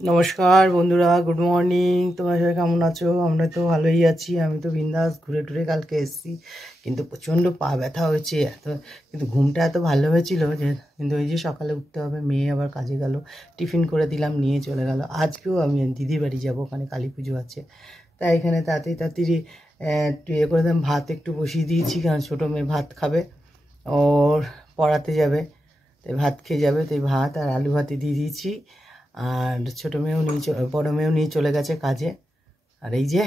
নমস্কার বন্ধুরা, good morning. তোমরা সবাই কেমন আছো? আমরা তো ভালোই আছি। আমি তো বিন্দাস ঘুরে টুরে কালকে এসেছি, কিন্তু প্রচণ্ড পা ব্যথা হয়েছে এত। কিন্তু ঘুমটা এত ভালো হয়েছিল যে, কিন্তু ওই যে সকালে উঠতে হবে, মেয়ে আবার কাজে গেল, টিফিন করে দিলাম, নিয়ে চলে গেল। আজকেও আমি দিদির বাড়ি যাবো, ওখানে কালী পুজো আছে। তাই এখানে তাড়াতাড়ি তাড়াতাড়ি একটু ইয়ে করে দিলাম, ভাত একটু বসিয়ে দিয়েছি, কারণ ছোটো মেয়ে ভাত খাবে, ওর পড়াতে যাবে, তাই ভাত খেয়ে যাবে। তাই ভাত আর আলু ভাতে দিয়ে দিয়েছি। আর ছোটো মেয়েও বড়ো মেয়েও নিয়ে চলে গেছে কাজে। আর এই যে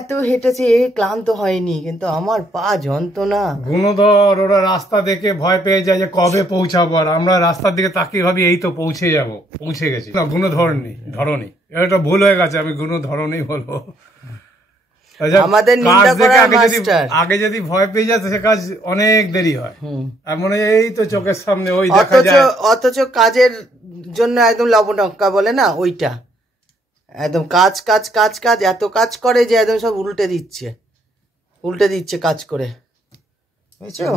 এত হেঁটেছে, ক্লান্ত হয়নি, কিন্তু আমার পা যন্ত্রণা। গুণধর ওরা রাস্তা দেখে ভয় পেয়ে যায় যে কবে পৌঁছাবো, আর আমরা রাস্তার দিকে তাকিয়ে ভাবি এই তো পৌঁছে গেছি। না, গুণধরণী ধরণী, এটা ভুল হয়ে গেছে, আমি গুণধরণী বলবো। আমাদের নিন্দা করার মাস্টার। আগে যদি ভয় পেয়ে যায় সে কাজ অনেক দেরি হয়। এমন এই তো চোখের সামনে ওই দেখা যায়, অথচ কাজের জন্য একদম লবণক্কা বলে না, ওইটা একদম কাজ কাজ কাজ কাজ, এত কাজ করে যে একদম সব উল্টে দিচ্ছে কাজ করে।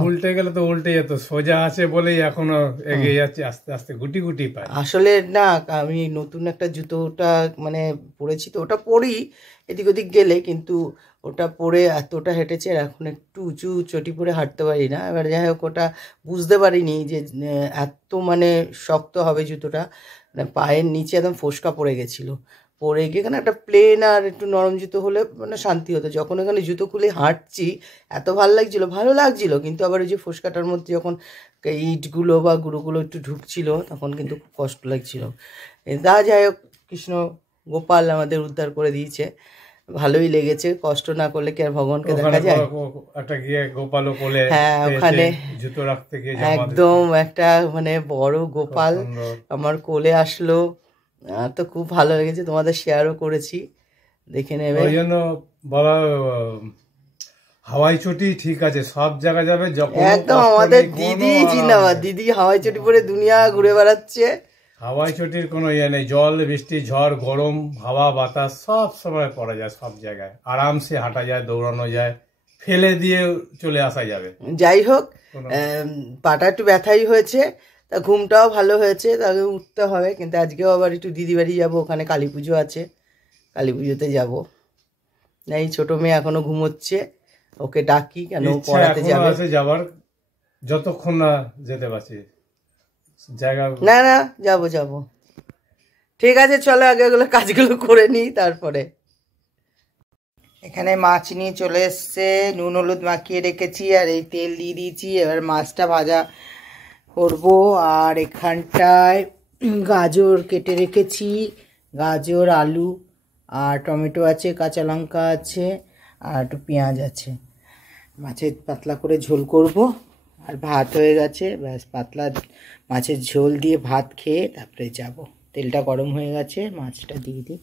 উল্টে গেলে তো উল্টে যেত, সোজা আছে বলেই এখনো এগিয়ে যাচ্ছে, আস্তে আস্তে গুটি গুটি পায়। আসলে না, আমি নতুন একটা জুতোটা মানে পরেছি, তো ওটা পরি এদিক ওদিক গেলে, কিন্তু ওটা পরে এতটা হেঁটেছে, আর এখন একটু উঁচু চটি পরে হাঁটতে পারি না। এবার যাই হোক, ওটা বুঝতে পারিনি যে এত মানে শক্ত হবে জুতোটা, মানে পায়ের নিচে একদম ফোসকা পড়ে গেছিলো। পরে গিয়ে এখানে একটা প্লেন আর একটু নরম জুতো হলে মানে শান্তি হতো। যখন এখানে জুতো খুলে হাঁটছি এত ভালো লাগছিলো, কিন্তু আবার ওই যে ফোসকাটার মধ্যে যখন ইটগুলো বা গুঁড়োগুলো একটু ঢুকছিল, তখন কিন্তু খুব কষ্ট লাগছিল। যাই হোক, কৃষ্ণ গোপাল আমাদের উদ্ধার করে দিয়েছে, ভালোই লেগেছে। কষ্ট না করলে কি আর ভগবানকে দেখা যায়? একটা গিয়ে গোপালও কোলে, হ্যাঁ, ওখানে জুতো রাখতে গিয়ে একদম একটা মানে বড় গোপাল আমার কোলে আসলো, তো খুব ভালো লেগেছে। তোমাদের শেয়ারও করেছি, দেখে নেবে। ওই জন্য বলা হাওয়াই চটি ঠিক আছে, সব জায়গায় যাবে যখন একদম আমাদের দিদি জিন্দাবাদ। দিদি হাওয়াই চটি পরে দুনিয়া ঘুরে বেড়াচ্ছে। হাওয়াই চটির কোনো ইয়ে নেই, জল বৃষ্টি ঝড় গরম হাওয়া বাতাস সব সময় পড়া যায়, সব জায়গায় আরামসে হাঁটা যায়, দৌড়ানো যায়, ফেলে দিয়ে চলে আসা যাবে। যাই হোক, পাটা একটু ব্যথাই হয়েছে, তা ঘুমটাও ভালো হয়েছে, তাকে উঠতে হবে। কিন্তু আজকেও আবার একটু দিদি বাড়ি যাবো, ওখানে কালী পুজো আছে, কালী পুজোতে যাবো। এই ছোটো মেয়ে এখনো ঘুমোচ্ছে, ওকে ডাকি, কেন পড়াতে যাবে। যাবার যতক্ষণ না যেতে পারছি জায়গা, না না, যাবো। ঠিক আছে, চলো আগে ওগুলো কাজগুলো করে নিই, তারপরে। এখানে মাছ নিয়ে চলে এসছে, নুন হলুদ মাখিয়ে রেখেছি, আর এই তেল দিয়ে দিয়েছি। এবার মাছটা ভাজা করব। আর এখানটায় গাজর কেটে রেখেছি, গাজর আলু আর টমেটো আছে, কাঁচা লঙ্কা আছে, আর একটু পেঁয়াজ আছে। মাছের পাতলা করে ঝোল করব। আর ভাত হয়ে গেছে, ব্যাস পাতলা মাছের ঝোল দিয়ে ভাত খেয়ে তারপরে যাব। তেলটা গরম হয়ে গেছে, মাছটা দিয়ে দিই।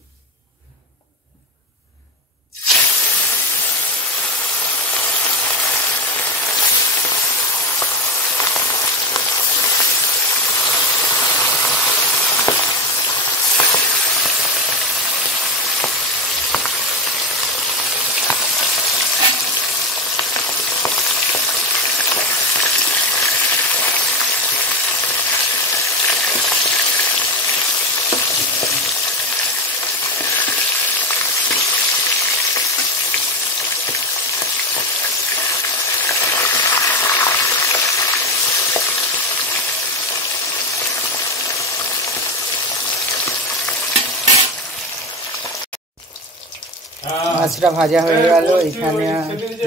মাছটা ভাজা হয়ে গেল, এখানে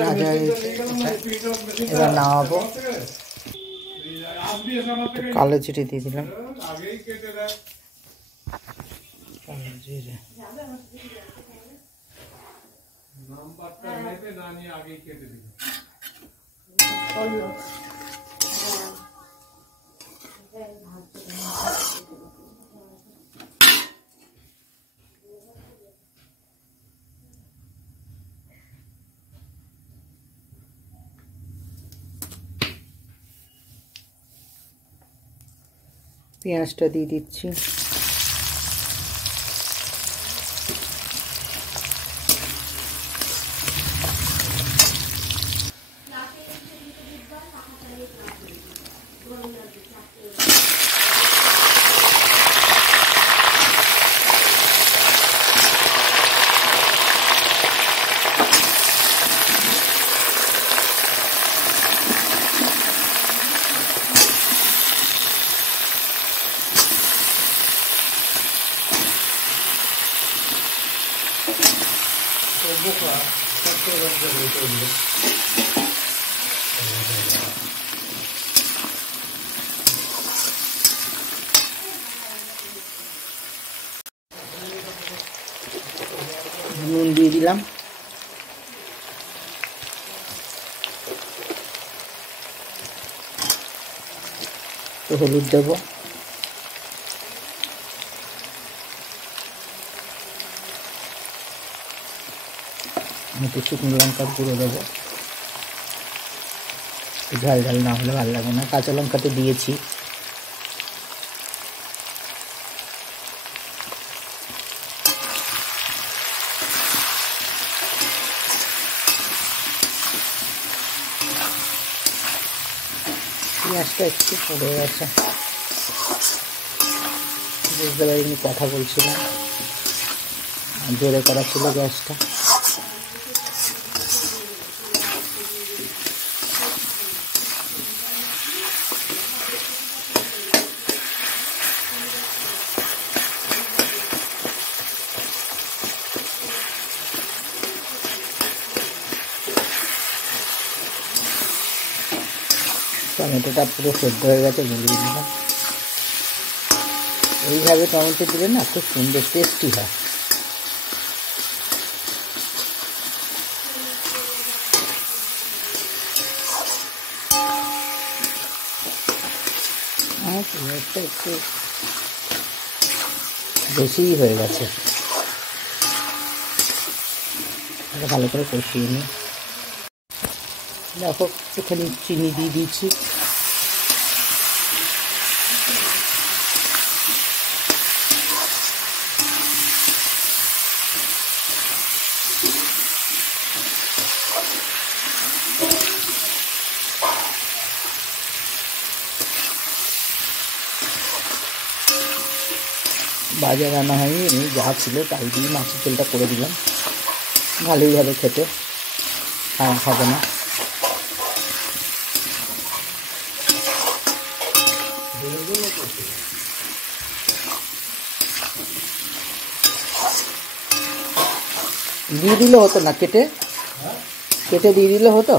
ভাজা হয়েছে, এবার নামাবো। কালো জিরে দিয়ে দিলাম, কালো জিরে। পেঁয়াজটা দিয়ে দিচ্ছি। বোকা নুন দিয়ে দিলাম, তো হলুদ দেবো, একটু শুকনো লঙ্কার গুঁড়ো দেবো, ঝাল ঝাল না হলে ভালো লাগে না, কাঁচা লঙ্কা তো দিয়েছি। পেঁয়াজটা একটু পড়ে গেছে, বুঝতে পারিনি, কথা বলছিলাম, জোরে করা ছিল গ্যাসটা। টমেটোটা পুরো সেদ্ধ হয়ে গেছে, গুলিয়ে দিলাম। এইভাবে টমেটো দিলে না খুব সুন্দর টেস্টি হয়। পেঁয়াজটা একটু বেশিই হয়ে গেছে, ভালো করে কষিয়ে নিই। দেখো একটুখানি চিনি দিয়ে দিয়েছি, বাজে রান্না হয়নি, যা ছিল তাই দিয়ে মাছের তেলটা করে দিলাম, ভালোই হবে খেতে, খাওয়া হবে না। দিয়ে দিলে হতো না, কেটে কেটে দিয়ে দিলে হতো।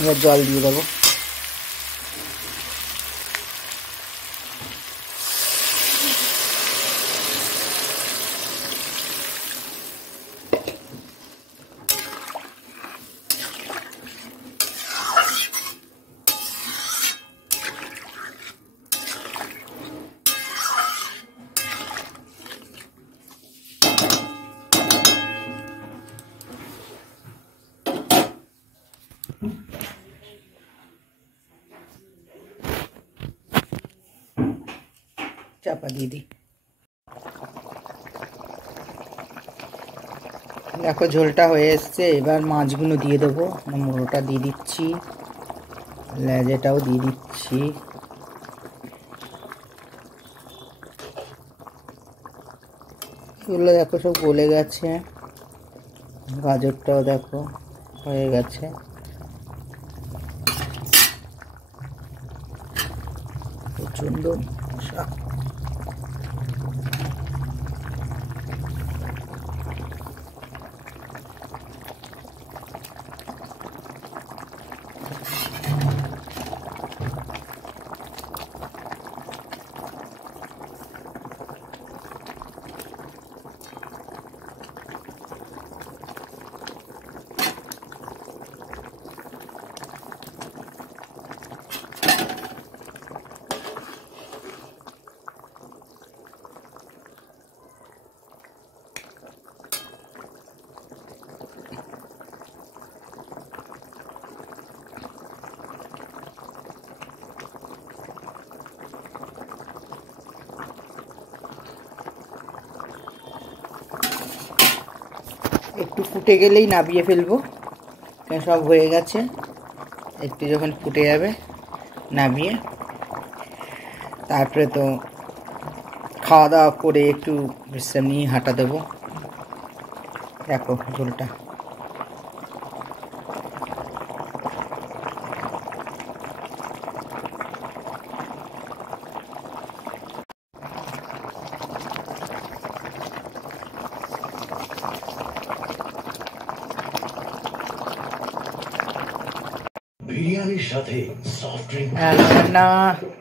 এবার জল দিয়ে দেবো, চাপা দিয়ে দিই। দেখো ঝোলটা হয়ে এসছে, এবার মাছগুলো দিয়ে দেবো। মুড়োটা দিয়ে দিচ্ছি, লেজেটাও দিয়ে দিচ্ছি, এগুলো দেখো সব গলে গেছে, গাজরটাও দেখো হয়ে গেছে। প্রচণ্ড মশা, একটু ফুটে গেলেই নাবিয়ে ফেলবো, সব হয়ে গেছে। একটু যখন ফুটে যাবে নাবিয়ে তারপরে তো খাওয়া দাওয়া করে একটু বিশ্রাম নিয়ে হাঁটা দেবো। দেখো ঝোলটা বিরিয়ানির সাথে সফট ড্রিঙ্ক রান্না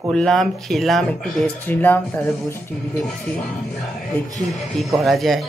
করলাম, খেলাম, একটু রেস্ট নিলাম, তারপরে বসে টিভি দেখছি, দেখি কি করা যায়।